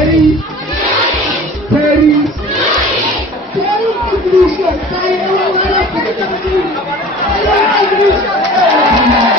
Terry. Terry. Terry Ignition. Tayo ang wala pa rin. Terry Ignition.